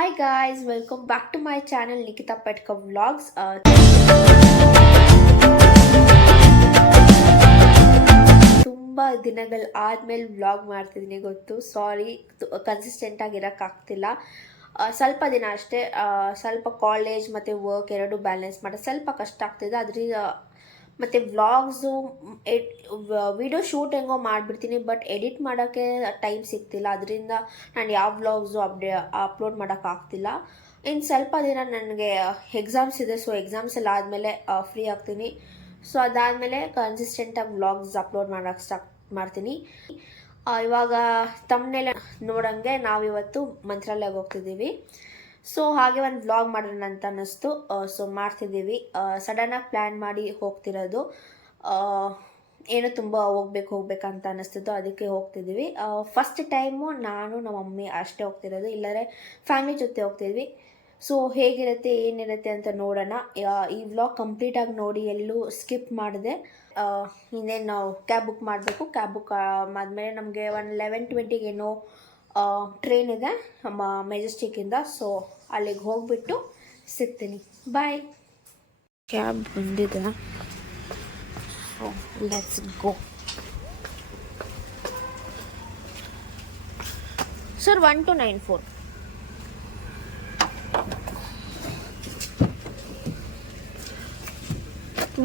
Hi guys, welcome back to my channel Nikita Petka Vlogs. ತುಂಬ ದಿನಗಳ ಆದ್ಮೇಲೆ vlog ಮಾಡ್ತಿದ್ದೀನಿ ಗೊತ್ತು. ಸಾರಿ, ಕನ್ಸಿಸ್ಟೆಂಟ್ ಆಗಿರೋಕ್ಕಾಗ್ತಿಲ್ಲ. ಸ್ವಲ್ಪ ದಿನ ಅಷ್ಟೇ. ಸ್ವಲ್ಪ ಕಾಲೇಜ್ ಮತ್ತು ವರ್ಕ್ ಎರಡು ಬ್ಯಾಲೆನ್ಸ್ ಮಾಡೋದು ಸ್ವಲ್ಪ ಕಷ್ಟ ಆಗ್ತಿದೆ. ಅದರಿಂದ ಮತ್ತು ವ್ಲಾಗ್ಸು ವಿಡಿಯೋ ಶೂಟ್ ಹೆಂಗೋ ಮಾಡಿಬಿಡ್ತೀನಿ, ಬಟ್ ಎಡಿಟ್ ಮಾಡೋಕ್ಕೆ ಟೈಮ್ ಸಿಗ್ತಿಲ್ಲ. ಅದರಿಂದ ನಾನು ಯಾವ ವ್ಲಾಗ್ಸು ಅಪ್ಲೋಡ್ ಮಾಡೋಕ್ಕಾಗ್ತಿಲ್ಲ. ಇನ್ನು ಸ್ವಲ್ಪ ದಿನ ನನಗೆ ಎಕ್ಸಾಮ್ಸ್ ಇದೆ, ಸೊ ಎಕ್ಸಾಮ್ಸ್ ಎಲ್ಲ ಆದಮೇಲೆ ಫ್ರೀ ಆಗ್ತೀನಿ. ಸೊ ಅದಾದಮೇಲೆ ಕನ್ಸಿಸ್ಟೆಂಟಾಗಿ ವ್ಲಾಗ್ಸ್ ಅಪ್ಲೋಡ್ ಮಾಡೋಕ್ಕೆ ಸ್ಟಾರ್ಟ್ ಮಾಡ್ತೀನಿ. ಇವಾಗ ತಮ್ಮನೆಲ್ಲ ನೋಡೋಂಗೆ ನಾವಿವತ್ತು ಮಂತ್ರಾಲಯಕ್ಕೆ ಹೋಗ್ತಿದ್ದೀವಿ. ಸೊ ಹಾಗೆ ಒಂದು ವ್ಲಾಗ್ ಮಾಡೋಣ ಅಂತ ಅನ್ನಿಸ್ತು. ಸೊ ಮಾಡ್ತಿದ್ದೀವಿ. ಸಡನ್ನಾಗಿ ಪ್ಲ್ಯಾನ್ ಮಾಡಿ ಹೋಗ್ತಿರೋದು. ಏನೋ ತುಂಬ ಹೋಗ್ಬೇಕಂತ ಅನ್ನಿಸ್ತಿತ್ತು, ಅದಕ್ಕೆ ಹೋಗ್ತಿದ್ದೀವಿ. ಫಸ್ಟ್ ಟೈಮು ನಾನು ನಮ್ಮ ಮಮ್ಮಿ ಅಷ್ಟೇ ಹೋಗ್ತಿರೋದು, ಇಲ್ಲರೆ ಫ್ಯಾಮಿಲಿ ಜೊತೆ ಹೋಗ್ತಿದ್ವಿ. ಸೊ ಹೇಗಿರುತ್ತೆ ಏನಿರುತ್ತೆ ಅಂತ ನೋಡೋಣ. ಈ ವ್ಲಾಗ್ ಕಂಪ್ಲೀಟಾಗಿ ನೋಡಿ, ಎಲ್ಲೂ ಸ್ಕಿಪ್ ಮಾಡಿದೆ. ಇನ್ನೇನು ನಾವು ಕ್ಯಾಬ್ ಬುಕ್ ಮಾಡಬೇಕು. ಕ್ಯಾಬ್ ಬುಕ್ ಆದಮೇಲೆ ನಮಗೆ 11:20 ಏನೋ ಟ್ರೈನ್ ಇದೆ ಮೆಜೆಸ್ಟಿಕ್ಕಿಂದ. ಸೊ ಅಲ್ಲಿಗೆ ಹೋಗಿಬಿಟ್ಟು ಸಿಗ್ತೀನಿ. ಬಾಯ್. ಕ್ಯಾಬ್ ಬಂದಿದೆ, ಸೊ ಲೆಟ್ಸ್ ಗೋ. ಸರ್ 1294.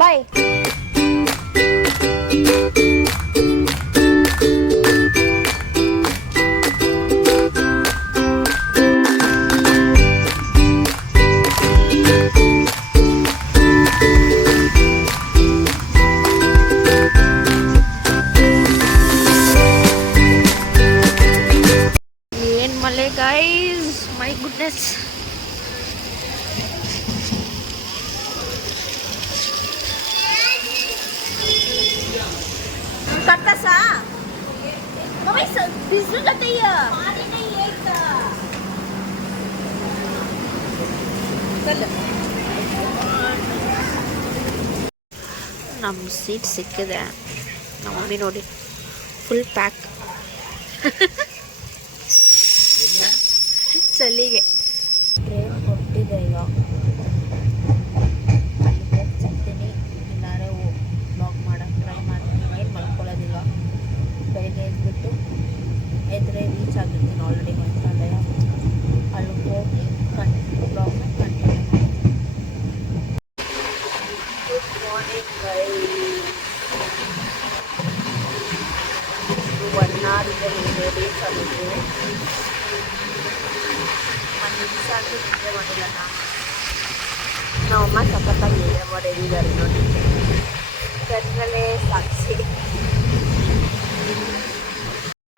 ಬಾಯ್. ಏನ್ ಮಳೆ ಗೈಸ್, ಮೈ ಗುಡ್ನೆಸ್. करता सा मम्मी बिजली लगती है, पानी नहीं है इतना. चल ನಮ್ಮ ಸೀಟ್ ಸಿಕ್ಕಿದೆ. ನಮ್ಮ ಮಮ್ಮಿ ನೋಡಿ ಫುಲ್ ಪ್ಯಾಕ್ ಚಳಿಗೆ. ಟ್ರೈನ್ ಕೊಟ್ಟಿದೆ ಈಗ. ಬೆಳಗ್ಗೆ ಎದ್ಬಿಟ್ಟು ಎದ್ರೆ ರೀಚ್ ಆಗಿರ್ತೀನಿ ಆಲ್ರೆಡಿ ಮಂತ್ರಾಲಯ. ಅಲ್ಲಿಗೆ ಹೋಗಿ ಬ್ಲಾಗ್ನ ಕಂಟಿನ್ಯೂ ಮಾಡಿ. Good morning guys. 1 hour ಇದೆ ನಿಮಗೆ ರೀಚ್ ಆಗಿದ್ದೀವಿ. ಒಂದು ನಿಮಿಷ ಅಂತ ನಿದ್ದೆ ಮಾಡಿಲ್ಲ ನಮ್ಮಮ್ಮ ಸಖತ್ತಾಗಿ ನಿದ್ದೆ ಮಾಡಿದ್ದಾರೆ ನೋಡಿ, ಕಣ್ಣಲ್ಲೇ ಸಾಕ್ಷಿ.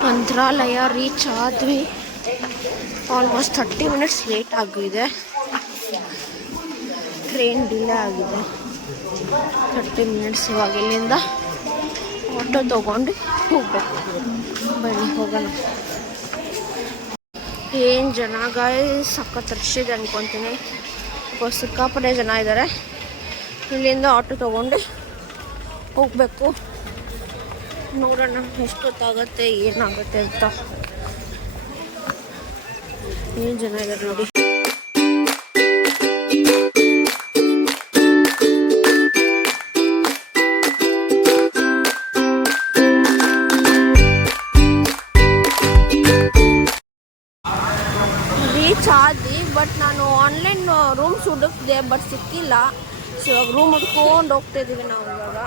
ಮಂತ್ರಾಲಯ ರೀಚ್ ಆದ್ವಿ. ಆಲ್ಮೋಸ್ಟ್ 30 ಮಿನಿಟ್ಸ್ ಲೇಟ್ ಆಗಿದೆ. ಟ್ರೈನ್ ಡಿಲೇ ಆಗಿದೆ 30 ಮಿನಿಟ್ಸ್. ಇವಾಗ ಇಲ್ಲಿಂದ ಆಟೋ ತೊಗೊಂಡು ಹೋಗ್ಬೇಕು. ಬನ್ನಿ ಹೋಗೋಣ. ಏನು ಜನ ಗಾಯ್ಸ್, ಸಖತ್ ರಶ್ ಇದೆ ಅಂದ್ಕೊತೀನಿ. ಸಿಕ್ಕಾಪಟ್ಟೆ ಜನ ಇದ್ದಾರೆ. ಇಲ್ಲಿಂದ ಆಟೋ ತೊಗೊಂಡು ಹೋಗಬೇಕು. ನೋಡೋಣ ಎಷ್ಟೊತ್ತಾಗುತ್ತೆ ಏನಾಗುತ್ತೆ ಅಂತ. ಏನು ಜನ ಇದ್ದಾರೆ ನೋಡಿ. ರೀಚ್ ಆದ್ವಿ, ಬಟ್ ನಾನು ಆನ್ಲೈನ್ ರೂಮ್ಸ್ ಹುಡುಕ್ದೆ, ಬಟ್ ಸಿಕ್ಕಿಲ್ಲ. ಸೊ ಇವಾಗ ರೂಮ್ ಹುಡ್ಕೊಂಡು ಹೋಗ್ತಾ ಇದ್ದೀವಿ ನಾವು ಇವಾಗ.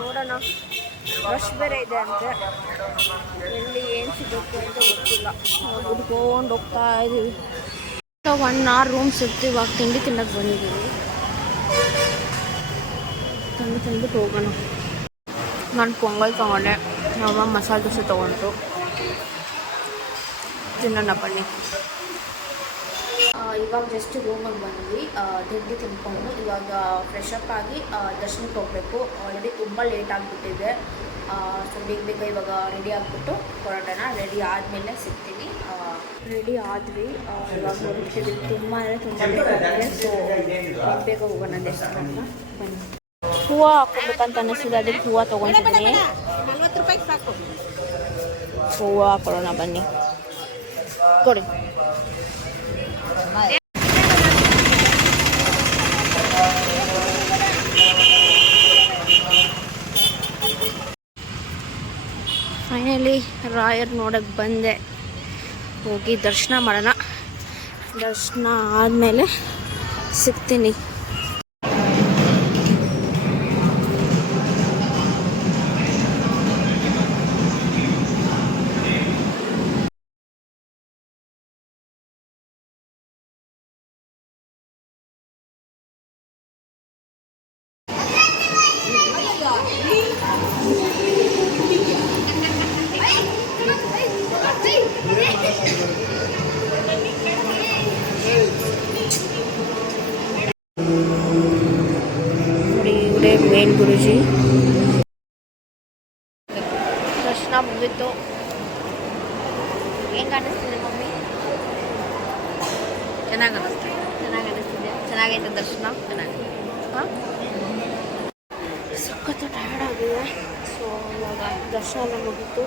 ನೋಡೋಣ, ರಶ್ ಬೇರೆ ಇದೆ ಅಂತೆ. ಎಲ್ಲಿ ಏನು ಸಿಗುತ್ತೆ ಅಂತ ಗೊತ್ತಿಲ್ಲ. ಹುಡ್ಕೊಂಡು ಹೋಗ್ತಾ ಇದ್ದೀವಿ. 1 hour ರೂಮ್ ಸಿಗ್ತೀವಿ. ಇವಾಗ ತಿಂಡಿ ತಿನ್ನಕ್ಕೆ ಬಂದಿದ್ದೀವಿ. ತಿಂದ್ಬಿಟ್ಟು ಹೋಗೋಣ. ನಾನು ಪೊಂಗಲ್ ತೊಗೊಂಡೆ, ನಮ್ಮ ಮಸಾಲೆ ದೋಸೆ ತೊಗೊಂಡು ತಿನ್ನೋಣ ಬನ್ನಿ. ಇವಾಗ ಜಸ್ಟ್ ರೂಮಿಗೆ ಬಂದ್ವಿ. ತಿಂಡಿ ತಿನ್ಕೊಂಡು ಇವಾಗ ಫ್ರೆಶ್ ಅಪ್ ಆಗಿ ದರ್ಶನಕ್ಕೆ ಹೋಗಬೇಕು. ಆಲ್ರೆಡಿ ತುಂಬ ಲೇಟ್ ಆಗಿಬಿಟ್ಟಿದೆ. ಸೊ ಬೇಗ ಇವಾಗ ರೆಡಿ ಆಗಿಬಿಟ್ಟು ಹೊರಟೋಣ. ರೆಡಿ ಆದಮೇಲೆ ಸಿಗ್ತೀನಿ. ರೆಡಿ ಆದ್ವಿ. ಇವಾಗ ಹೊರಡ್ತಿದ್ದೀವಿ. ತುಂಬ ಲೇಟ್ ಆಗಿದೆ. ಸೊ ಬೇಗ ಹೋಗೋಣ ದೇವಸ್ಥಾನಕ್ಕೆ. ಬನ್ನಿ. ಹೂವು ಹಾಕ್ಕೊಬೇಕಂತ ಅನ್ನಿಸ್ತಿದೆ, ಅದಕ್ಕೆ ಹೂವು ತೊಗೊಂಡಿದ್ದೀನಿ. 40 ರೂಪಾಯಿ ಸಾಕು. ಹೂವು ಹಾಕೊಳ್ಳೋಣ ಬನ್ನಿ. ಕೊಡಿ. ಫೈನಲಿ ರಾಯರ್ ನೋಡೋಕ್ಕೆ ಬಂದೆ. ಹೋಗಿ ದರ್ಶನ ಮಾಡೋಣ. ದರ್ಶನ ಆದಮೇಲೆ ಸಿಗ್ತೀನಿ. ಇವರೇ ಮೇನ್ ಗುರುಜಿ. ದರ್ಶನ ಮುಗಿತು. ಹೆಂಗೆ ಅನ್ನಿಸ್ತಿದೆ ಮಮ್ಮಿ? ಚೆನ್ನಾಗಿ ಅನ್ನಿಸ್ತಿದೆ. ಚೆನ್ನಾಗೈತೆ ದರ್ಶನ. ಹಾಂ, ಸಖತ್ತು ಟಯರ್ಡ್ ಆಗಿದೆ. ಸೊ ಇವಾಗ ದರ್ಶನ ಎಲ್ಲ ಮುಗೀತು.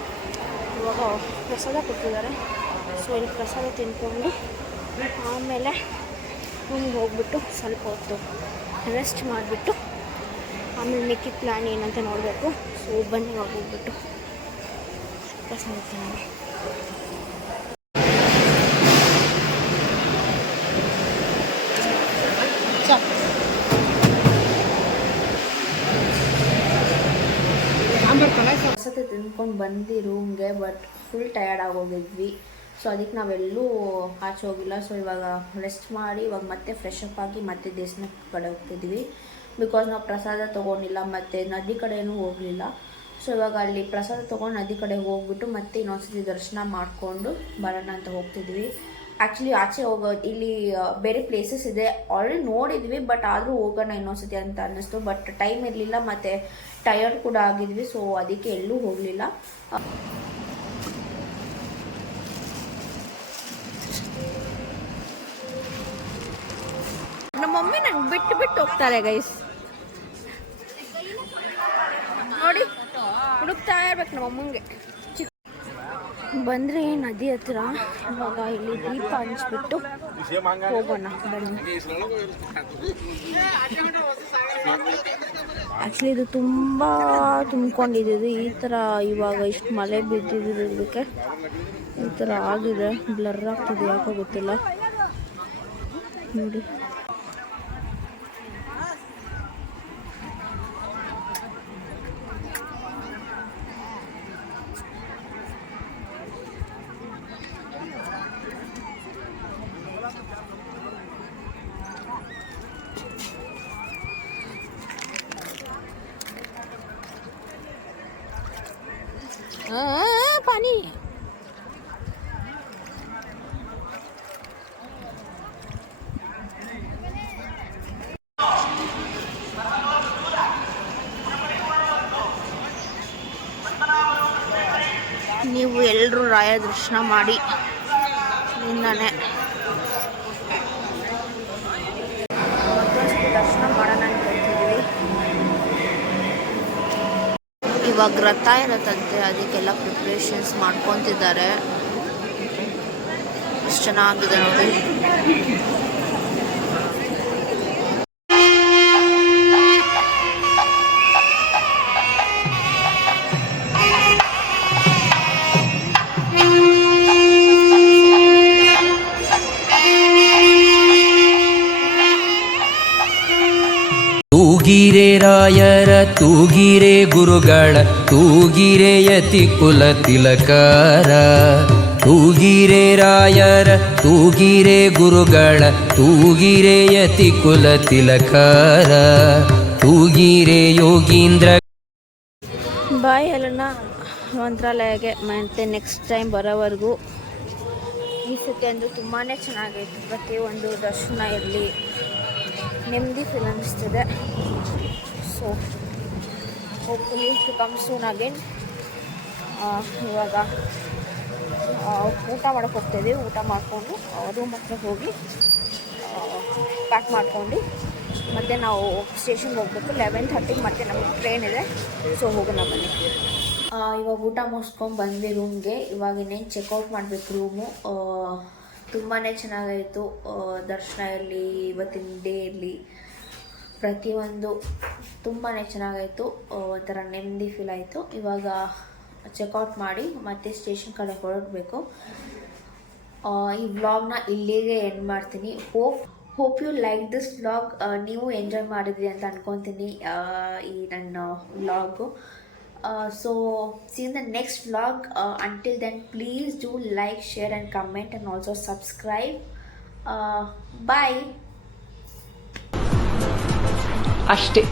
ಇವಾಗ ಪ್ರಸಾದ ಕೊಟ್ಟಿದ್ದಾರೆ. ಸೊ ಇಲ್ಲಿ ಪ್ರಸಾದ ತಿಂದ್ಕೊಂಡು ಆಮೇಲೆ ರೂಮ್ಗೆ ಹೋಗ್ಬಿಟ್ಟು ಸ್ವಲ್ಪ ಹೊತ್ತು ರೆಸ್ಟ್ ಮಾಡಿಬಿಟ್ಟು ಆಮೇಲೆ ಮಿಕ್ಕಿದ ಪ್ಲ್ಯಾನ್ ಏನಂತ ನೋಡಬೇಕು. ಸೊ ಬನ್ನಿ ಇವಾಗ ಹೋಗ್ಬಿಟ್ಟು ಪ್ರಸಾದ ತಿನ್ನೋಣ. ಪ್ರಸಾದ ತಿಂದ್ಕೊಂಡು ಬಂದು ರೂಮ್ಗೆ. ಬಟ್ ಫುಲ್ ಟಯರ್ಡ್ ಆಗೋಗಿದ್ವಿ. ಸೊ ಅದಕ್ಕೆ ನಾವೆಲ್ಲೂ ಆಚೆ ಹೋಗಿಲ್ಲ. ಸೊ ಇವಾಗ ರೆಸ್ಟ್ ಮಾಡಿ ಇವಾಗ ಮತ್ತೆ ಫ್ರೆಶ್ ಅಪ್ ಆಗಿ ಮತ್ತೆ ದೇವಸ್ಥಾನದ ಕಡೆ ಹೋಗ್ತಿದ್ವಿ. ಬಿಕಾಸ್ ನಾವು ಪ್ರಸಾದ ತೊಗೊಂಡಿಲ್ಲ ಮತ್ತು ನದಿ ಕಡೆಯೂ ಹೋಗಲಿಲ್ಲ. ಸೊ ಇವಾಗ ಅಲ್ಲಿ ಪ್ರಸಾದ ತೊಗೊಂಡು ನದಿ ಕಡೆ ಹೋಗ್ಬಿಟ್ಟು ಮತ್ತೆ ಇನ್ನೊಂದ್ಸತಿ ದರ್ಶನ ಮಾಡಿಕೊಂಡು ಬರೋಣ ಅಂತ ಹೋಗ್ತಿದ್ವಿ. ಆ್ಯಕ್ಚುಲಿ ಆಚೆ ಹೋಗೋದು ಇಲ್ಲಿ ಬೇರೆ ಪ್ಲೇಸಸ್ ಇದೆ, ಆಲ್ರೆಡಿ ನೋಡಿದ್ವಿ. ಬಟ್ ಆದರೂ ಹೋಗೋಣ ಇನ್ನೊಂದ್ಸತಿ ಅಂತ ಅನ್ನಿಸ್ತು. ಬಟ್ ಟೈಮ್ ಇರಲಿಲ್ಲ ಮತ್ತು ಟಯರ್ಡ್ ಕೂಡ ಆಗಿದ್ವಿ. ಸೊ ಅದಕ್ಕೆ ಎಲ್ಲೂ ಹೋಗಲಿಲ್ಲ. ನಮ್ಮ ಮಮ್ಮಿ ನಂಗೆ ಬಿಟ್ಟು ಹೋಗ್ತಾರೆ ಗೈಸ್. ನೋಡಿ, ಹುಡುಕ್ತಾ ಇರ್ಬೇಕು ನಮ್ಮ ಅಮ್ಮಂಗೆ. ಬಂದರೆ ನದಿ ಹತ್ರ ಇವಾಗ ಇಲ್ಲಿ ದೀಪ ಹಂಚ್ಬಿಟ್ಟು ಹೋಗೋಣ ಬನ್ನಿ. ಆ್ಯಕ್ಚುಲಿ ಇದು ತುಂಬ ತುಂಬ್ಕೊಂಡಿದ್ದು. ಈ ಥರ ಇವಾಗ ಇಷ್ಟು ಮಳೆ ಬಿದ್ದಿದ್ದಕ್ಕೆ ಈ ಥರ ಆಗಿದೆ. ಬ್ಲರ್ ಆಗ್ತಿದೆ, ಯಾಕೋ ಗೊತ್ತಿಲ್ಲ. ನೋಡಿ, पानी. ನೀವು ಎಲ್ಲರೂ ರಾಯ ದರ್ಶನ ಮಾಡಿ ನಿನ್ನೆ ದರ್ಶನ ಮಾಡೋಣ ಅಂತ ಹೇಳ್ತಿದ್ವಿ. ಇವಾಗ ರಥ ಇರತ್ತಂತೆ, ಅದಕ್ಕೆಲ್ಲ ಪ್ರಿಪ್ರೇಷನ್ಸ್ ಮಾಡ್ಕೊತಿದ್ದಾರೆ. ಎಷ್ಟು ಚೆನ್ನಾಗಿದೆ ನೋಡಿ. ತೂಗಿರೆ ರಾಯರ ತೂಗಿರೆ ಗುರುಗಳ ತೂಗಿರೆ ಯತಿ ಕುಲ ತಿಲಕಾರ. ತೂಗಿರೆ ರಾಯರ ತೂಗಿರೆ ಗುರುಗಳ ತೂಗಿರೆ ಯತಿ ಕುಲ ತಿಲಕಾರ. ತೂಗಿರೆ ಯೋಗೀಂದ್ರ. ಬಾಯ್ ಅಲ್ಲಣ್ಣ ಮಂತ್ರಾಲಯಕ್ಕೆ ಮತ್ತೆ ನೆಕ್ಸ್ಟ್ ಟೈಮ್ ಬರೋವರೆಗೂ. ಈ ಸತಿ ಅಂದರೂ ತುಂಬಾ ಚೆನ್ನಾಗೈತೆ. ಪ್ರತಿಯೊಂದು ದರ್ಶನ ಇರಲಿ, ನೆಮ್ಮದಿ ಫೀಲ್ ಅನ್ನಿಸ್ತಿದೆ. So hopefully to come soon again. ಇವಾಗ ಊಟ ಮಾಡೋಕ್ಕೆ ಹೋಗ್ತಾಯಿದ್ದೀವಿ. ಊಟ ಮಾಡಿಕೊಂಡು ರೂಮ್ ಹತ್ರ ಹೋಗಿ ಪ್ಯಾಕ್ ಮಾಡ್ಕೊಂಡು ಮತ್ತು ನಾವು ಸ್ಟೇಷನ್ಗೆ ಹೋಗಬೇಕು. 11:30 ಮತ್ತೆ ನಮಗೆ ಟ್ರೈನ್ ಇದೆ. ಸೊ ಹೋಗೋಣ ಬನ್ನಿ. ಇವಾಗ ಊಟ ಮುಗಿಸ್ಕೊಂಡು ಬಂದ್ವಿ ರೂಮ್ಗೆ. ಇವಾಗ ಇನ್ನೇನು ಚೆಕ್ಔಟ್ ಮಾಡಬೇಕು ರೂಮು. ತುಂಬಾ ಚೆನ್ನಾಗಾಯಿತು. ದರ್ಶನ ಇರಲಿ, ಇವತ್ತಿನ ಡೇ ಇರಲಿ, ಪ್ರತಿಯೊಂದು ತುಂಬಾ ಚೆನ್ನಾಗಾಯಿತು. ಒಂಥರ ನೆಮ್ಮದಿ ಫೀಲ್ ಆಯಿತು. ಇವಾಗ ಚೆಕ್ಔಟ್ ಮಾಡಿ ಮತ್ತೆ ಸ್ಟೇಷನ್ ಕಡೆ ಹೊರಡಬೇಕು. ಈ ವ್ಲಾಗ್ನ ಇಲ್ಲಿಗೆ ಎಂಡ್ ಮಾಡ್ತೀನಿ. Hope you like this vlog. ನೀವು ಎಂಜಾಯ್ ಮಾಡಿದ್ರಿ ಅಂತ ಅನ್ಕೊತೀನಿ ಈ ನನ್ನ vlog. So see in the next vlog. Until then please do like, share and comment and also subscribe. Bye. ಅಷ್ಟೇ.